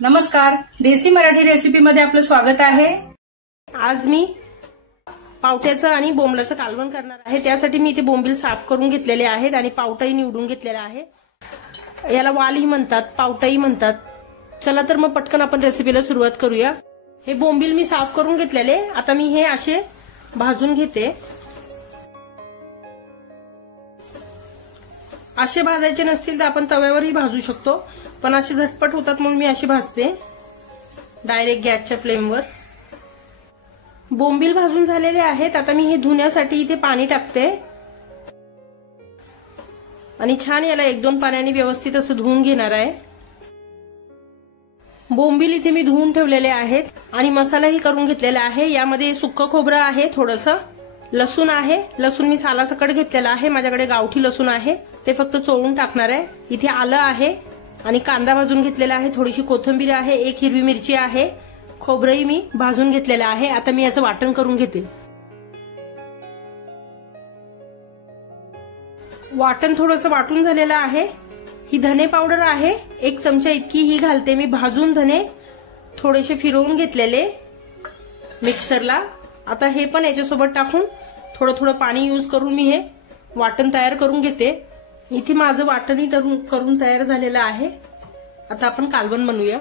नमस्कार, देसी मराठी रेसिपी मध्ये आपलं स्वागत आहे। आज मी पावट्याचं आणि बोंबलाचं कालवण करणार आहे। त्यासाठी मी इथे बोंबील साफ करून घेतलेले आहेत आणि पावटाही निवडून घेतलेला आहे। याला वालही म्हणतात, पावटाही म्हणतात। चला तर मग पटकन आपण रेसिपीला सुरुवात करूया। हे बोंबील मी साफ करून घेतलेले, आता मी हे असे भाजून घेते। असे भाजायचे नसतील तर आपण तव्यावरही भाजू शकतो, पण असे झटपट होतात म्हणून मी अशी भाजते डायरेक्ट गॅसच्या फ्लेमवर। बोंबील भाजून झालेले आहेत। आता मी हे धुण्यासाठी इथे पाणी टाकते आणि छान याला 1-2 पाण्याने व्यवस्थित असं धुवून घेणार आहे। बोंबील इथे मी धुवून ठेवलेले आहेत आणि मसालाही करून घेतलेला आहे। यामध्ये सुक्क खोबरं आहे, थोडंसं लसूण आहे। लसूण मी सालासकट घेतलेला आहे, माझ्याकडे गावठी लसूण आहे, ते फक्त चोळून टाकणार आहे। इथे आलं आहे आणि कांदा भाजून घेतलेला आहे, थोडीशी कोथिंबीर आहे, 1 हिरवी मिरची आहे, खोबरंही मी भाजून घेतलेलं आहे। आता मी याचं वाटण करून घेते। वाटण थोडंसं वाटून झालेलं आहे। ही धने पावडर आहे, 1 चमचा इतकी ही घालते मी। भाजून धने थोडेसे फिरवून घेतलेले मिक्सरला। आता हे पण याच्यासोबत टाकून थोडं थोडं पाणी यूज करून मी हे वाटण तयार करून घेते। इथे माझं वाटणही करून तयार झालेलं आहे। आता आपण कालवण बनवूया।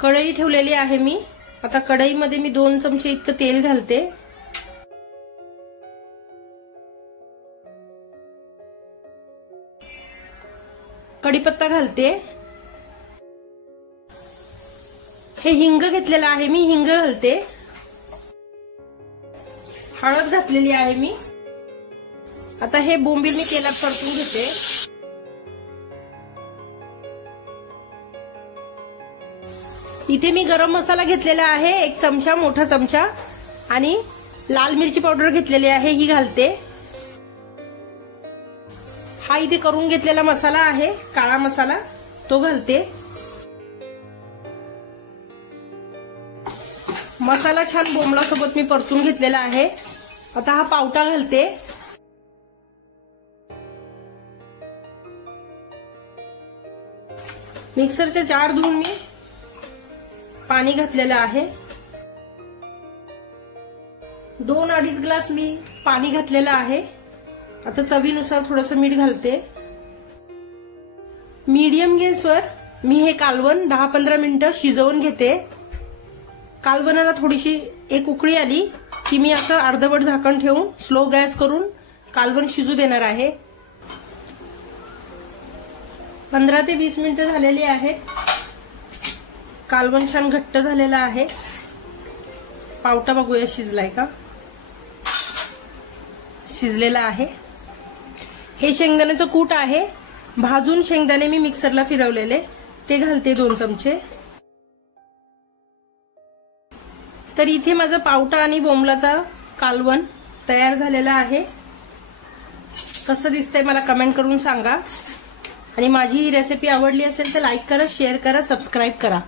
कढई ठेवलेली आहे मी। आता कढईमध्ये मी 2 चमचे इतकं तेल घालते। कढीपत्ता घालते। हे हिंग घेतलेलं आहे मी, हिंग घालते। हळद घातलेली आहे मी। आता हे बोंबील मी तेलात परतून घेते। इथे मी गरम मसाला घेतलेला आहे, 1 चमचा, मोठा चमचा, आणि लाल मिरची पावडर घेतलेली आहे, ही घालते। हा इथे करून घेतलेला मसाला आहे, काळा मसाला, तो घालते। मसाला छान बोंबलासोबत मी परतून घेतलेला आहे। आता हा पावटा घालते। मिक्सरचे जार धुवून मी पाणी घातलेलं आहे। 2-2.5 ग्लास मी पाणी घातलेलं आहे। आता चवीनुसार थोडंसं मीठ घालते। मीडियम गॅसवर मी हे कालवण 10-15 मिनिटं शिजवून घेते। कालवणाला थोडीशी 1 उकळी आली की मी असं अर्धवट झाकण ठेवून स्लो गॅस करून कालवण शिजू देणार आहे। 15 ते 20 मिनिटं झालेली आहेत। कालवण छान घट्ट झालेलं आहे। पावटा बघूया शिजलाय का। शिजलेला आहे। हे शेंगदाण्याचं कूट आहे, भाजून शेंगदाणे मी मिक्सरला फिरवलेले, ते घालते 2 चमचे। तर इथे माझं पावटा आणि बोंबलाचा कालवण तयार झालेला आहे। कसं दिसतंय मला कमेंट करून सांगा आणि माझी ही रेसिपी आवडली असेल तर लाईक करा, शेअर करा, सबस्क्राईब करा।